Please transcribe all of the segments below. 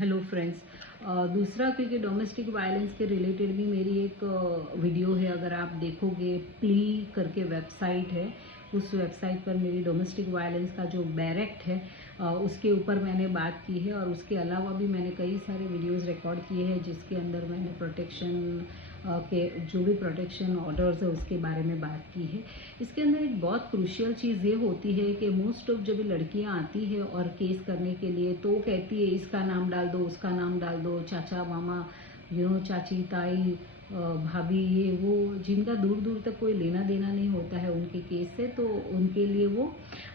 Hello friends. दूसरा, क्योंकि domestic violence के रिलेटेड भी मेरी एक वीडियो है, अगर आप देखोगे प्ली करके वेबसाइट है, उस वेबसाइट पर मेरी डोमेस्टिक वायलेंस का जो बैरेक्ट है उसके ऊपर मैंने बात की है। और उसके अलावा भी मैंने कई सारे वीडियोस रिकॉर्ड किए हैं जिसके अंदर मैंने प्रोटेक्शन के जो भी प्रोटेक्शन ऑर्डर्स है उसके बारे में बात की है। इसके अंदर एक बहुत क्रूशियल चीज़ ये होती है कि मोस्ट ऑफ जब लड़कियां आती है और केस करने के लिए तो कहती है इसका नाम डाल दो, उसका नाम डाल दो, चाचा मामा चाची ताई भाभी, ये वो जिनका दूर दूर तक कोई लेना देना नहीं होता है उनके केस से, तो उनके लिए वो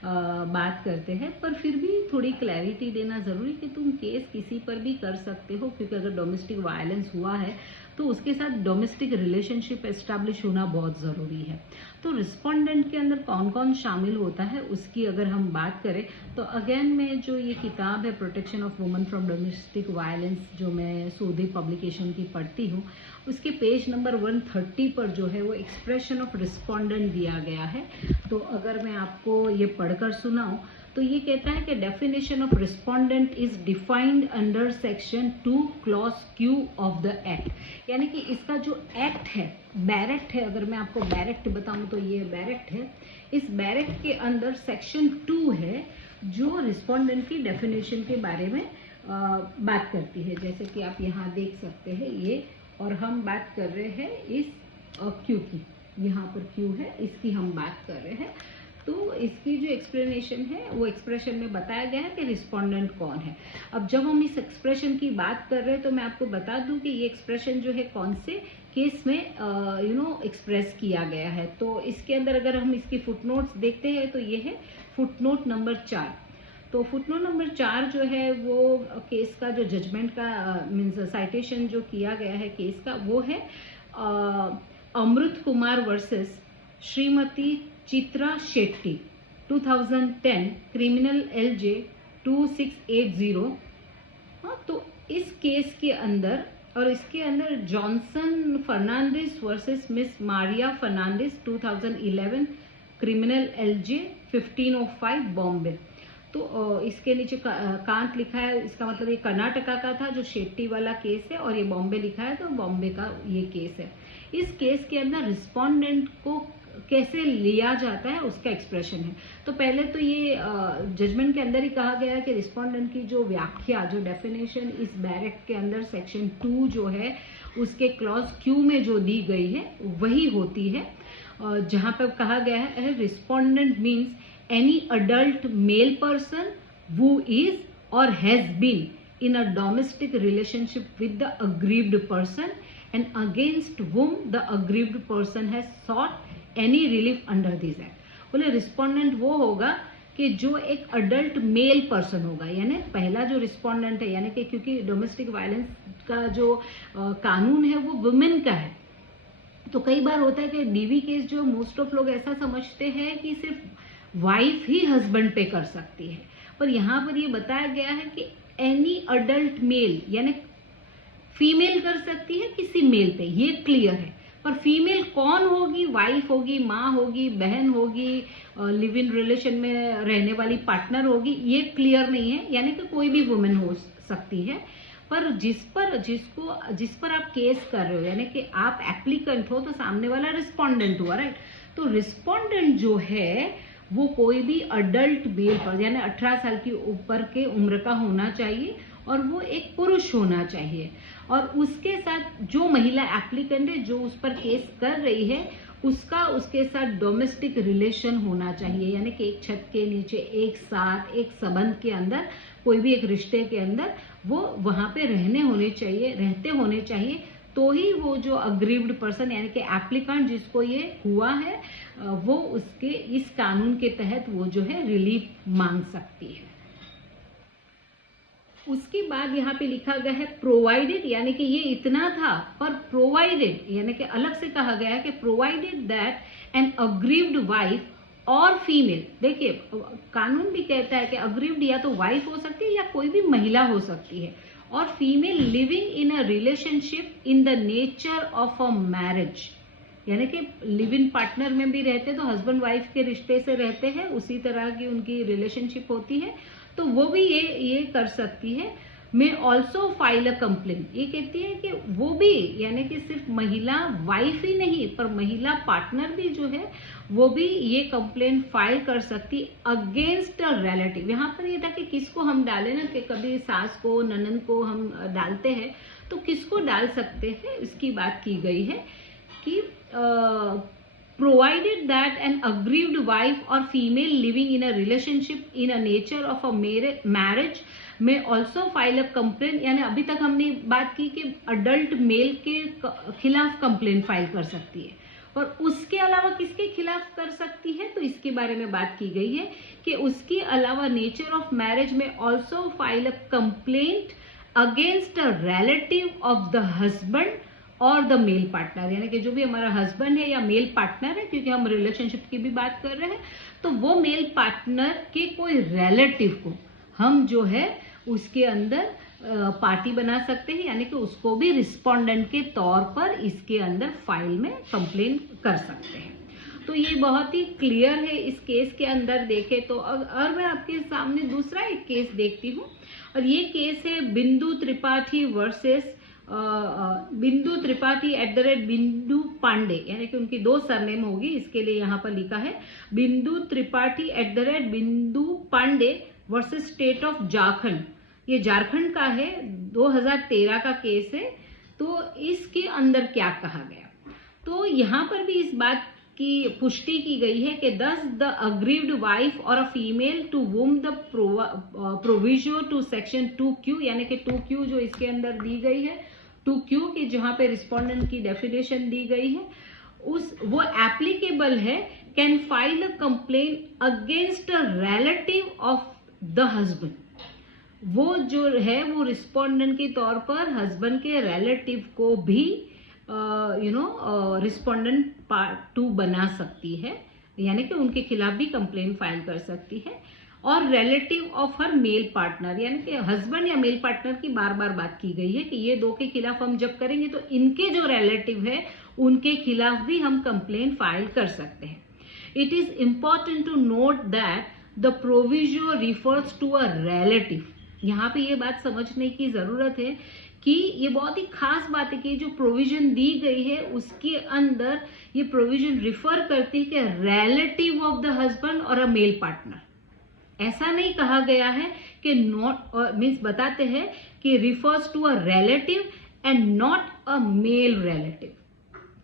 बात करते हैं। पर फिर भी थोड़ी क्लैरिटी देना ज़रूरी कि तुम केस किसी पर भी कर सकते हो, क्योंकि अगर डोमेस्टिक वायलेंस हुआ है तो उसके साथ डोमेस्टिक रिलेशनशिप एस्टैब्लिश होना बहुत ज़रूरी है। तो रिस्पोंडेंट के अंदर कौन कौन शामिल होता है उसकी अगर हम बात करें तो अगेन में जो ये किताब है protection of women from domestic violence, जो मैं सोधी पब्लिकेशन की पढ़ती हूँ, उसके पेज नंबर 130 पर जो है वो एक्सप्रेशन ऑफ रिस्पोंडेंट दिया गया है। तो अगर मैं आपको ये पढ़कर सुनाऊं तो ये कहता है कि definition of respondent is defined under section 2 clause Q of the act. यानी कि इसका जो एक्ट है, बैरेक्ट है, अगर मैं आपको बैरेक्ट बताऊं तो ये बैरेक्ट है। इस बैरेक्ट के अंदर सेक्शन 2 है जो रिस्पोंडेंट की डेफिनेशन के बारे में बात करती है। जैसे कि आप यहाँ देख सकते हैं ये, और हम बात कर रहे हैं इस Q की, यहाँ पर Q है, इसकी हम बात कर रहे हैं। तो इसकी जो एक्सप्लेनेशन है वो एक्सप्रेशन में बताया गया है कि रिस्पोंडेंट कौन है। अब जब हम इस एक्सप्रेशन की बात कर रहे हैं तो मैं आपको बता दूं कि ये एक्सप्रेशन जो है कौन से केस में एक्सप्रेस किया गया है। तो इसके अंदर अगर हम इसकी फुटनोट्स देखते हैं तो ये है फुटनोट नंबर 4। तो फुटनोट नंबर 4 जो है वो केस का जो जजमेंट का मीन्स साइटेशन जो किया गया है केस का, वो है Amrit Kumar versus Shrimati Chitra Shetty 2010 criminal LJ 2680। हाँ, तो इस केस के अंदर और इसके अंदर Johnson Fernandes versus miss Maria Fernandes 2011 criminal LJ 1505 Bombay. तो इसके नीचे कांत लिखा है, इसका मतलब ये कर्नाटका का था जो शेट्टी वाला केस है, और ये बॉम्बे लिखा है तो बॉम्बे का ये केस है। इस केस के अंदर रिस्पोंडेंट को कैसे लिया जाता है उसका एक्सप्रेशन है। तो पहले तो ये जजमेंट के अंदर ही कहा गया है कि रिस्पोंडेंट की जो व्याख्या, जो डेफिनेशन इस बैरेक्ट के अंदर सेक्शन 2 जो है उसके क्लॉज Q में जो दी गई है वही होती है। जहां पर कहा गया है respondent means any adult male person who is or has been in a domestic relationship with the aggrieved person and against whom the aggrieved person has sought any relief under this act। बोले respondent वो होगा कि जो एक adult male person होगा, यानी पहला जो रिस्पोंडेंट है, यानी कि क्योंकि डोमेस्टिक वायलेंस का जो कानून है वो वुमेन का है। तो कई बार होता है कि डीवी केस जो मोस्ट ऑफ लोग ऐसा समझते हैं कि सिर्फ वाइफ ही हस्बैंड पे कर सकती है, पर यहाँ पर ये बताया गया है कि एनी अडल्ट मेल, यानी फीमेल कर सकती है किसी मेल पे, ये क्लियर है। पर फीमेल कौन होगी, वाइफ होगी, माँ होगी, बहन होगी, लिव इन रिलेशन में रहने वाली पार्टनर होगी, ये क्लियर नहीं है। यानी कि कोई भी वुमेन हो सकती है, पर जिस पर आप केस कर रहे हो, यानी कि आप एप्लीकेंट हो तो सामने वाला रिस्पोंडेंट हुआ, राइट। तो रिस्पोंडेंट जो है वो कोई भी अडल्ट मेल पर, यानी 18 साल की ऊपर के उम्र का होना चाहिए और वो एक पुरुष होना चाहिए। और उसके साथ जो महिला एप्लीकेंट है जो उस पर केस कर रही है उसका उसके साथ डोमेस्टिक रिलेशन होना चाहिए, यानी कि एक छत के नीचे, एक साथ, एक संबंध के अंदर, कोई भी एक रिश्ते के अंदर वो वहां पे रहते होने चाहिए। तो ही वो जो अग्रीव्ड पर्सन यानी कि एप्लीकेंट जिसको ये हुआ है वो उसके इस कानून के तहत वो जो है रिलीफ मांग सकती है। उसके बाद यहाँ पे लिखा गया है प्रोवाइडेड, यानी कि ये इतना था, पर प्रोवाइडेड यानी कि अलग से कहा गया है कि provided that an aggrieved wife और फीमेल। देखिए कानून भी कहता है कि अग्रीव्ड या तो वाइफ हो सकती है या कोई भी महिला हो सकती है, और female living in a relationship in the nature of a marriage, यानी कि लिव इन पार्टनर में भी रहते तो हस्बैंड वाइफ के रिश्ते से रहते हैं, उसी तरह की उनकी रिलेशनशिप होती है, तो वो भी ये कर सकती है। May also file a complain. ये कहती है कि वो भी, यानी कि सिर्फ महिला वाइफ ही नहीं पर महिला पार्टनर भी जो है वो भी ये कंप्लेन फाइल कर सकती अगेंस्ट अ रिलेटिव। यहाँ पर ये था कि किसको हम डालें ना, कि कभी सास को ननंद को हम डालते हैं तो किसको डाल सकते हैं, इसकी बात की गई है कि provided that an aggrieved wife or female living in a relationship in a nature of a marriage may also file a complaint। यानी अभी तक हमने बात की कि अडल्ट मेल के खिलाफ कंप्लेन फाइल कर सकती है, और उसके अलावा किसके खिलाफ कर सकती है, तो इसके बारे में बात की गई है कि उसके अलावा नेचर ऑफ मैरिज में also file a complaint against a relative of the husband और द मेल पार्टनर। यानी कि जो भी हमारा हस्बैंड है या मेल पार्टनर है, क्योंकि हम रिलेशनशिप की भी बात कर रहे हैं, तो वो मेल पार्टनर के कोई रिलेटिव को हम जो है उसके अंदर पार्टी बना सकते हैं, यानी कि उसको भी रिस्पोंडेंट के तौर पर इसके अंदर फाइल में कंप्लेन कर सकते हैं। तो ये बहुत ही क्लियर है इस केस के अंदर देखे तो। और मैं आपके सामने दूसरा एक केस देखती हूँ, और ये केस है बिंदु त्रिपाठी वर्सेस बिंदु त्रिपाठी @ बिंदु पांडे, यानी कि उनकी 2 सरनेम होगी, इसके लिए यहाँ पर लिखा है बिंदु Tripathi @ Bindu Pandey versus state of Jharkhand. ये झारखंड का है, 2013 का केस है। तो इसके अंदर क्या कहा गया, तो यहाँ पर भी इस बात की पुष्टि की गई है कि दस द अग्रीव्ड वाइफ और a female to whom the proviso to section 2Q, यानी कि 2Q जो इसके अंदर दी गई है, 2Q की जहां पे रिस्पोंडेंट की डेफिनेशन दी गई है, वो एप्लीकेबल है, can file a complain against a relative of the husband. वो जो है वो रिस्पोंडेंट के तौर पर हस्बैंड के रिलेटिव को भी रिस्पोंडेंट पार्ट 2 बना सकती है, यानी कि उनके खिलाफ भी कंप्लेन फाइल कर सकती है। और relative of her male partner, यानी कि हस्बैंड या मेल पार्टनर की बार बार बात की गई है कि ये 2 के खिलाफ हम जब करेंगे तो इनके जो रिलेटिव है उनके खिलाफ भी हम कंप्लेन फाइल कर सकते हैं। It is important to note that the proviso refers to a relative. यहाँ पे ये बात समझने की जरूरत है कि ये बहुत ही खास बात है कि जो प्रोविजन दी गई है उसके अंदर ये प्रोविजन रिफर करती है कि रिलेटिव ऑफ द हस्बैंड और अ मेल पार्टनर। ऐसा नहीं कहा गया है कि नॉट, मीन्स बताते हैं कि refers to a relative and not a male relative.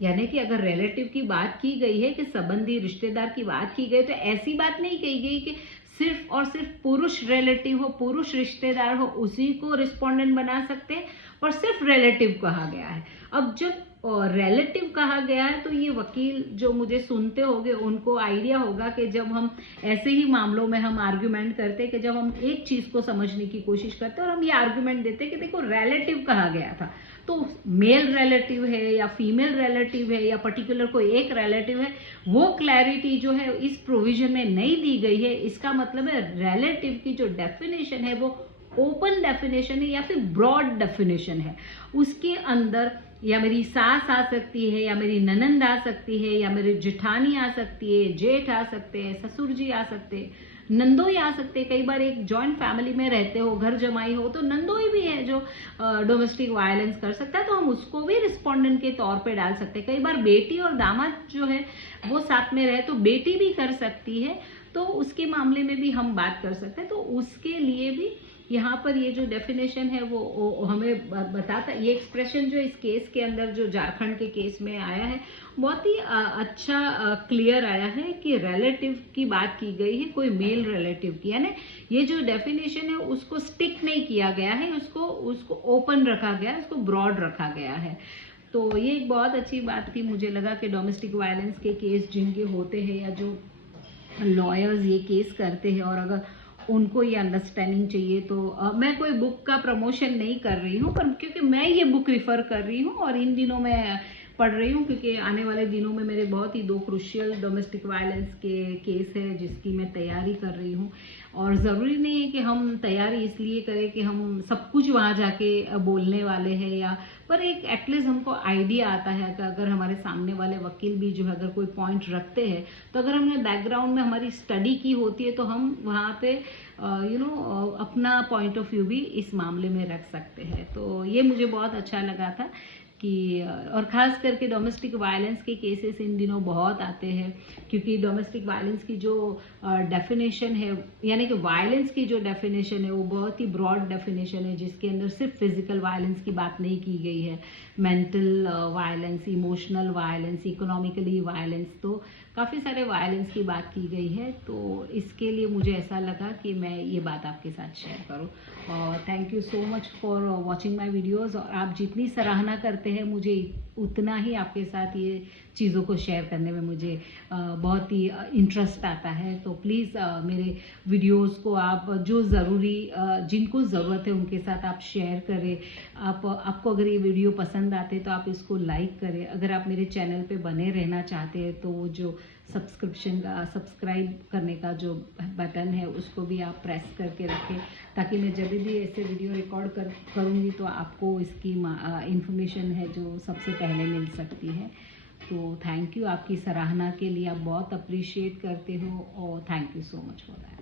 यानी कि अगर रिलेटिव की बात की गई है, कि संबंधी रिश्तेदार की बात की गई, तो ऐसी बात नहीं कही गई कि सिर्फ और सिर्फ पुरुष रिलेटिव हो, पुरुष रिश्तेदार हो, उसी को रिस्पोंडेंट बना सकते हैं, और सिर्फ रिलेटिव कहा गया है। अब जब रिलेटिव कहा गया है तो ये वकील जो मुझे सुनते होंगे उनको आइडिया होगा कि जब हम ऐसे ही मामलों में हम आर्ग्यूमेंट करते हैं, कि जब हम एक चीज को समझने की कोशिश करते हैं और हम ये आर्ग्यूमेंट देते हैं कि देखो रिलेटिव कहा गया था, तो मेल रिलेटिव है या फीमेल रिलेटिव है या पर्टिकुलर कोई एक रिलेटिव है, वो क्लैरिटी जो है इस प्रोविजन में नहीं दी गई है। इसका मतलब है रिलेटिव की जो डेफिनेशन है वो ओपन डेफिनेशन है या फिर ब्रॉड डेफिनेशन है। उसके अंदर या मेरी सास आ सकती है, या मेरी ननंद आ सकती है, या मेरी जेठानी आ सकती है, जेठ आ सकते हैं, ससुर जी आ सकते हैं, नंदोई आ सकते हैं। कई बार एक जॉइंट फैमिली में रहते हो, घर जमाई हो, तो नंदोई भी है जो डोमेस्टिक वायलेंस कर सकता है, तो हम उसको भी रिस्पोंडेंट के तौर पे डाल सकते हैं। कई बार बेटी और दामाद जो है वो साथ में रहे तो बेटी भी कर सकती है, तो उसके मामले में भी हम बात कर सकते हैं। तो उसके लिए भी यहाँ पर ये जो डेफिनेशन है वो हमें बताता, ये एक्सप्रेशन जो इस केस के अंदर जो झारखंड के केस में आया है बहुत ही अच्छा क्लियर आया है कि रिलेटिव की बात की गई है, कोई मेल रिलेटिव की, यानी ये जो डेफिनेशन है उसको स्टिक नहीं किया गया है, उसको ओपन रखा गया है, उसको ब्रॉड रखा गया है। तो ये एक बहुत अच्छी बात थी, मुझे लगा कि डोमेस्टिक वायलेंस के केस जिनके होते हैं या जो लॉयर्स ये केस करते हैं और अगर उनको ये अंडरस्टैंडिंग चाहिए तो मैं कोई बुक का प्रमोशन नहीं कर रही हूँ, पर क्योंकि मैं ये बुक रिफ़र कर रही हूँ और इन दिनों मैं पढ़ रही हूँ, क्योंकि आने वाले दिनों में मेरे बहुत ही 2 क्रूशियल डोमेस्टिक वायलेंस के केस है जिसकी मैं तैयारी कर रही हूँ। और ज़रूरी नहीं है कि हम तैयारी इसलिए करें कि हम सब कुछ वहाँ जाके बोलने वाले हैं, या पर एक एटलीस्ट हमको आइडिया आता है कि अगर हमारे सामने वाले वकील भी जो है अगर कोई पॉइंट रखते हैं, तो अगर हमने बैकग्राउंड में हमारी स्टडी की होती है तो हम वहाँ पे अपना पॉइंट ऑफ व्यू भी इस मामले में रख सकते हैं। तो ये मुझे बहुत अच्छा लगा था कि और ख़ास करके डोमेस्टिक वायलेंस के केसेस इन दिनों बहुत आते हैं, क्योंकि डोमेस्टिक वायलेंस की जो डेफिनेशन है, यानी कि वायलेंस की जो डेफिनेशन है वो बहुत ही ब्रॉड डेफिनेशन है, जिसके अंदर सिर्फ फिजिकल वायलेंस की बात नहीं की गई है। Mental violence, emotional violence, economically violence, तो काफ़ी सारे वायलेंस की बात की गई है। तो इसके लिए मुझे ऐसा लगा कि मैं ये बात आपके साथ शेयर करूं। और thank you so much for watching my videos. और आप जितनी सराहना करते हैं, मुझे उतना ही आपके साथ ये चीज़ों को शेयर करने में मुझे बहुत ही इंटरेस्ट आता है। तो प्लीज़ मेरे वीडियोस को आप जो ज़रूरी जिनको ज़रूरत है उनके साथ आप शेयर करें। आपको अगर ये वीडियो पसंद आते तो आप इसको लाइक करें। अगर आप मेरे चैनल पे बने रहना चाहते हैं तो वो जो सब्सक्राइब करने का जो बटन है उसको भी आप प्रेस करके रखें, ताकि मैं जब भी ऐसे वीडियो रिकॉर्ड करूँगी तो आपको इसकी इंफॉर्मेशन है जो सबसे पहले मिल सकती है। तो थैंक यू, आपकी सराहना के लिए, आप बहुत अप्रिशिएट करते हो और thank you so much for that.